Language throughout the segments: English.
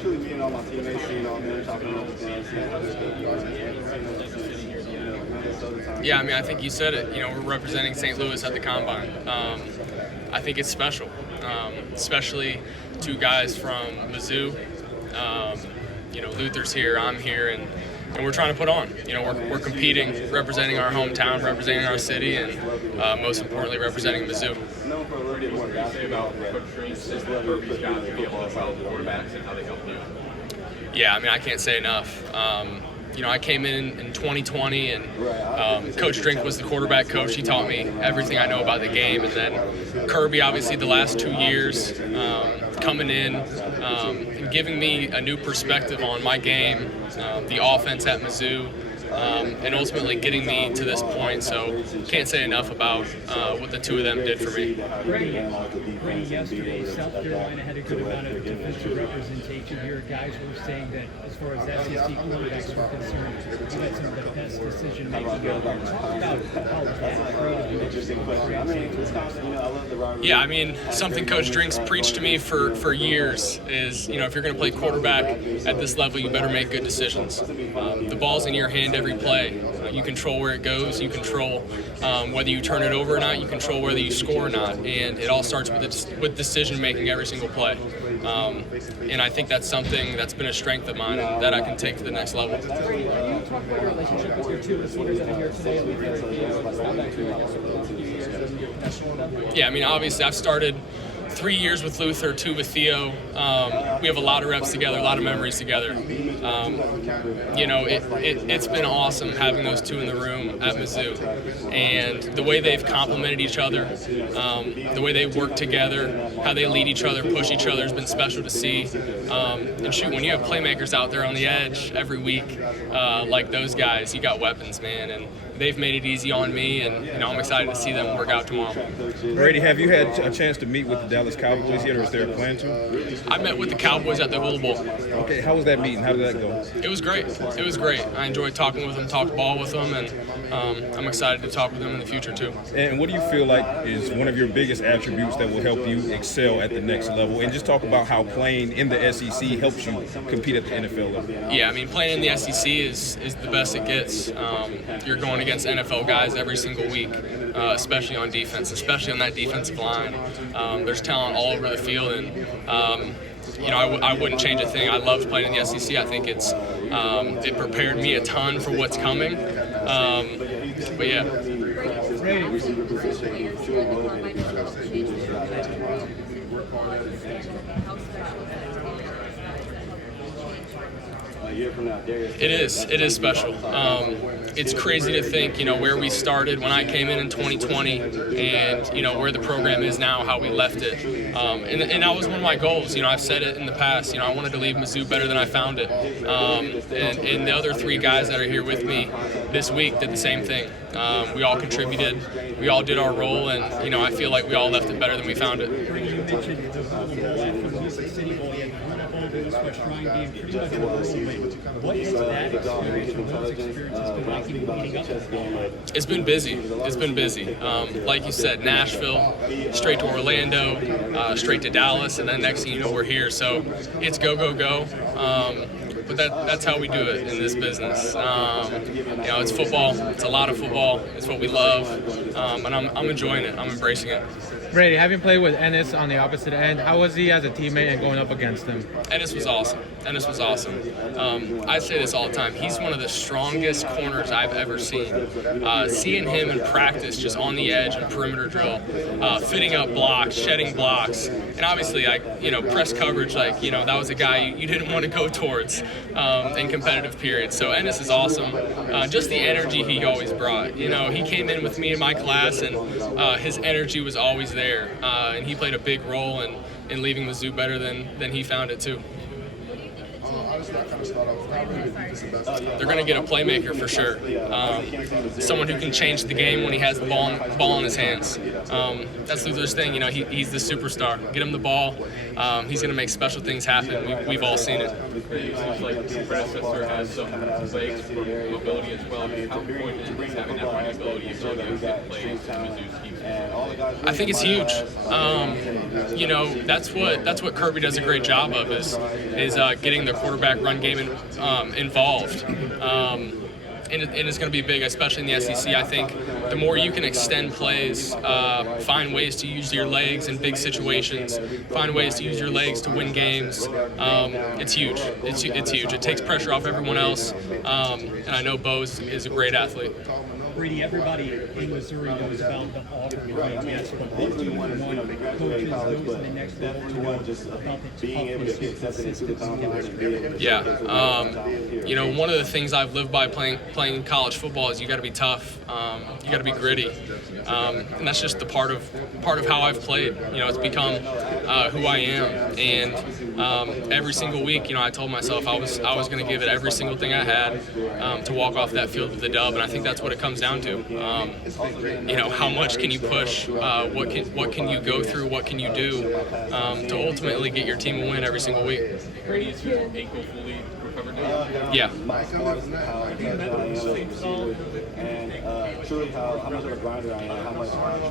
truly meeting all my teammates, seeing all them, talking about the things, Yeah, I mean, I think you said it. You know, we're representing St. Louis at the Combine. I think it's special, especially two guys from Mizzou. You know, Luther's here, I'm here, and we're trying to put on. You know, we're competing, representing our hometown, representing our city, and most importantly, representing Mizzou. Yeah, I mean, I can't say enough. You know, I came in 2020, and Coach Drink was the quarterback coach. He taught me everything I know about the game. And then Kirby, obviously, the last 2 years, coming in and giving me a new perspective on my game, the offense at Mizzou, and ultimately getting me to this point. So can't say enough about what the two of them did for me. Brady, yesterday, South Carolina had a good amount of defensive representation here. Guys were saying that as far as SEC quarterbacks were concerned, you had some of the best decision-making out there. Talk about how that created. Yeah, I mean, something Coach Drinks preached to me for years is, you know, if you're going to play quarterback at this level, you better make good decisions. The ball's in your hand every play. You control where it goes. You control whether you turn it over or not. You control whether you score or not. And it all starts with decision-making every single play. And I think that's something that's been a strength of mine and that I can take to the next level. Can you talk about your relationship with your two receivers that are here today? Yeah, I mean, obviously I've started 3 years with Luther, 2 with Theo. We have a lot of reps together, a lot of memories together. You know, it's been awesome having those two in the room at Mizzou. And the way they've complemented each other, the way they work together, how they lead each other, push each other has been special to see. And shoot, when you have playmakers out there on the edge every week, like those guys, you got weapons, man. And they've made it easy on me, and you know, I'm excited to see them work out tomorrow. Brady, have you had a chance to meet with the Dallas Cowboys yet, or is there a plan to? I met with the Cowboys at the Hula Bowl. Okay, how was that meeting? How did that go? It was great. It was great. I enjoyed talking with them, talked ball with them, and I'm excited to talk with them in the future too. And what do you feel like is one of your biggest attributes that will help you excel at the next level? And just talk about how playing in the SEC helps you compete at the NFL level. Yeah, I mean, playing in the SEC is the best it gets. You're going against NFL guys every single week, especially on defense, especially on that defensive line. There's talent all over the field, and you know, I wouldn't change a thing. I loved playing in the SEC. I think it prepared me a ton for what's coming. But yeah. It is special. It's crazy to think, you know, where we started when I came in 2020, and you know where the program is now, how we left it, and that was one of my goals. You know, I've said it in the past. You know, I wanted to leave Mizzou better than I found it, and the other 3 guys that are here with me this week did the same thing. We all contributed, we all did our role, and you know, I feel like we all left it better than we found it. What is that experience or those experiences been like leading up to that? It's been busy. It's been busy. Like you said, Nashville, straight to Orlando, straight to Dallas, and then next thing you know, we're here. So it's go, go, go. But that's how we do it in this business. You know, it's football. It's a lot of football. It's what we love, and I'm enjoying it. I'm embracing it. Brady, having played with Ennis on the opposite end, how was he as a teammate and going up against him? Ennis was awesome. I say this all the time. He's one of the strongest corners I've ever seen. Seeing him in practice, just on the edge and perimeter drill, fitting up blocks, shedding blocks, and obviously, press coverage. That was a guy you didn't want to go towards in competitive periods. So Ennis is awesome. Just the energy he always brought. You know, he came in with me in my class, and his energy was always there, and he played a big role in leaving Mizzou better than he found it too. They're going to get a playmaker for sure. Someone who can change the game when he has the ball in his hands. That's Luther's thing. You know, he's the superstar. Get him the ball. He's going to make special things happen. We've all seen it. It seems like the predecessor has some legs for mobility as well. How important is having that running ability to get plays in Mizzou's scheme? I think it's huge. You know, that's what Kirby does a great job of is getting the quarterback run game involved. And it's going to be big, especially in the SEC. I think the more you can extend plays, find ways to use your legs in big situations, find ways to use your legs to win games, it's huge. It's huge. It takes pressure off everyone else. And I know Bo is a great athlete. Brady, everybody in Missouri knows about the offer we made yesterday. What do you want coaches, those in the next level, to know about the toughness and consistency? Yeah, you know, one of the things I've lived by playing college football is you got to be tough, you got to be gritty, and that's just the part of how I've played. You know, it's become who I am, and every single week, you know, I told myself I was going to give it every single thing I had to walk off that field with the dub, and I think that's what it comes down to. You know, how much can you push? What can you go through? What can you do to ultimately get your team a win every single week? Brady, is your ankle fully recovered now? Yeah.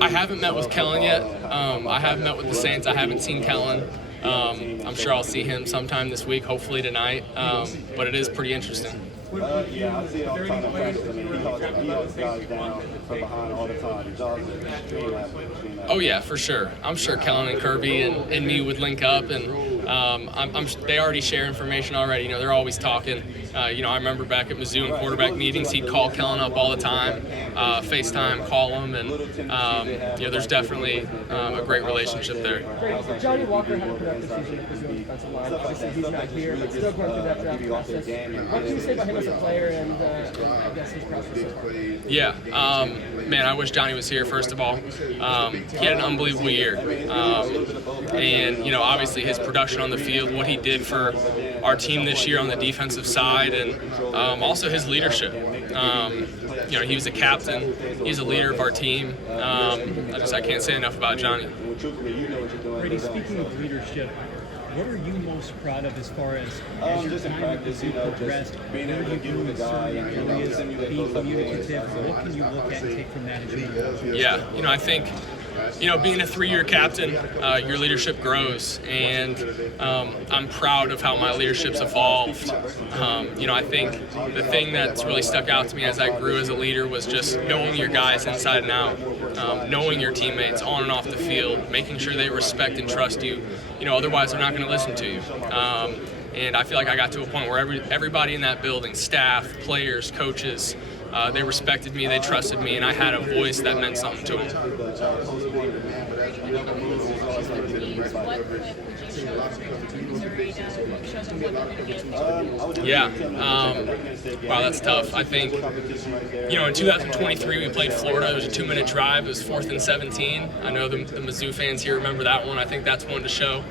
I haven't met with Kellen yet. I have met with the Saints. I haven't seen Kellen. I'm sure I'll see him sometime this week, hopefully tonight. But it is pretty interesting. Yeah, I see it all the time in practice. I mean, he holds guys down from behind all the time. He does an extreme athlete. Oh yeah, for sure. I'm sure Kellen and Kirby and me would link up, and they already share information already. You know, they're always talking. You know, I remember back at Mizzou in quarterback meetings, he'd call Kellen up all the time, FaceTime, call him, and you know, there's definitely a great relationship there. Johnny Walker had a productive season at Mizzou defensive line. Obviously, he's not here, but still going through that draft process. What can you say about him as a player and I guess his process so far? Yeah, man, I wish Johnny was here, first of all. He had an unbelievable year. And, you know, obviously his production on the field, what he did for our team this year on the defensive side, and also his leadership. You know, he was a captain. He's a leader of our team. I can't say enough about Johnny. Brady, speaking of leadership, what are you most proud of as far as your time at Mizzou progressed? What are you doing in certain areas, being communicative? What can you look at and take from that as you move? Yeah, you know, I think, you know, being a 3-year captain, your leadership grows, and I'm proud of how my leadership's evolved. You know, I think the thing that's really stuck out to me as I grew as a leader was just knowing your guys inside and out, knowing your teammates on and off the field, making sure they respect and trust you. You know, otherwise they're not going to listen to you. And I feel like I got to a point where everybody in that building, staff, players, coaches, they respected me, they trusted me, and I had a voice that meant something to them. Yeah, wow, that's tough. I think, you know, in 2023 we played Florida. It was a 2-minute drive. It was 4th and 17. I know the Mizzou fans here remember that one. I think that's one to show.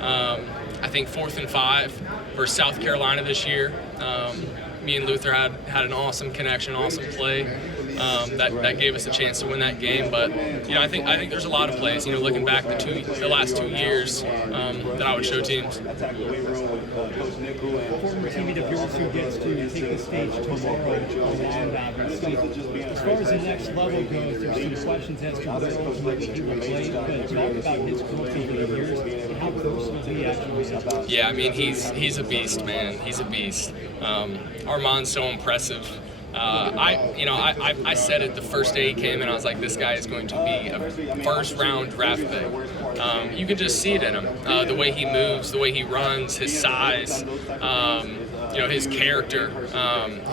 I think 4th and 5 versus South Carolina this year. Me and Luther had an awesome connection, awesome play that gave us a chance to win that game. But you know, I think there's a lot of plays. You know, looking back the last 2 years that I would show teams. Former teammate of yours who gets to take the stage tomorrow, as far as the next level goes, there's some questions as to where ultimately he will play. But talk about his growth over the years and how personal he actually is. Yeah, I mean, he's a beast, man. He's a beast. Armand's so impressive. I said it the first day he came in. I was like, this guy is going to be a first-round draft pick. You can just see it in him. The way he moves, the way he runs, his size, you know, his character.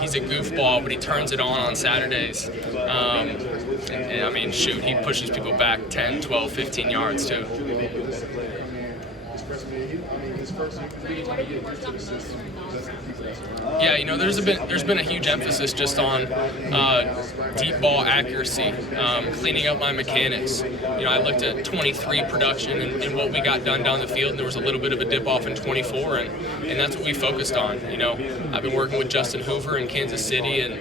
He's a goofball, but he turns it on Saturdays. And I mean, shoot, he pushes people back 10, 12, 15 yards, too. Yeah, you know, there's been a huge emphasis just on deep ball accuracy, cleaning up my mechanics. You know, I looked at 23 production and what we got done down the field, and there was a little bit of a dip off in 24, and that's what we focused on. You know, I've been working with Justin Hoover in Kansas City, and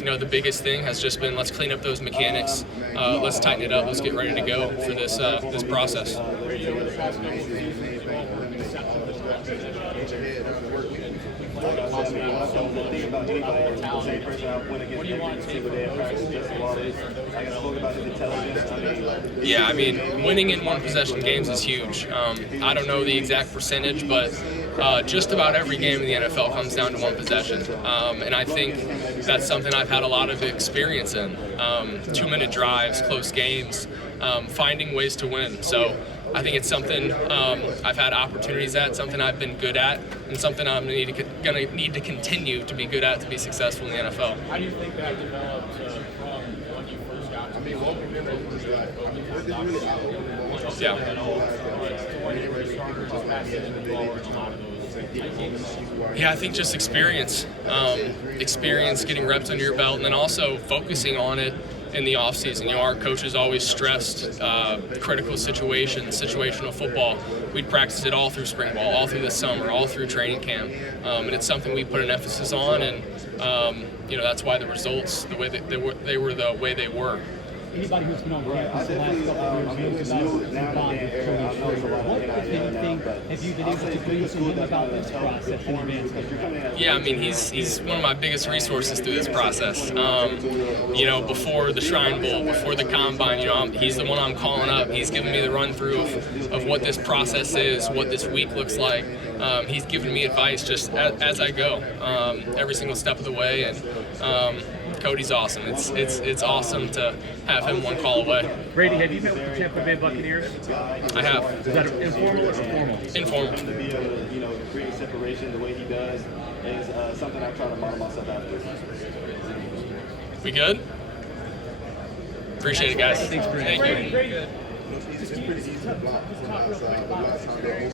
you know, the biggest thing has just been let's clean up those mechanics, let's tighten it up, let's get ready to go for this process. Yeah, I mean, winning in one possession games is huge. I don't know the exact percentage, but just about every game in the NFL comes down to one possession. And I think that's something I've had a lot of experience in. 2-minute drives, close games, finding ways to win. So I think it's something I've had opportunities at, something I've been good at, and something I'm going to need to continue to be good at to be successful in the NFL. How do you think that developed from when you first got to the Yeah, I think just experience, getting reps under your belt, and then also focusing on it in the offseason. Our coaches always stressed critical situations, situational football. We'd practice it all through spring ball, all through the summer, all through training camp, and it's something we put an emphasis on, and that's why the results, the way that they were the way they were. Anybody who's been on campus the last couple of years knows about the bond with Cody Schrader. What, if anything, have you been able to glean from him about this process in advance of the draft? Yeah, I mean, he's one of my biggest resources through this process. Before the Shrine Bowl, before the Combine, he's the one I'm calling up. He's giving me the run-through of what this process is, what this week looks like. He's giving me advice just as I go, every single step of the way, and Cody's awesome. It's awesome to have him one call away. Brady, have you met with the Tampa Bay Buccaneers? I have. Is that informal or formal? Informal. To be able to, create separation the way he does is something I try to model myself after. We good? Appreciate it, guys. Thanks, Brady. Thank you. Just talk real quick about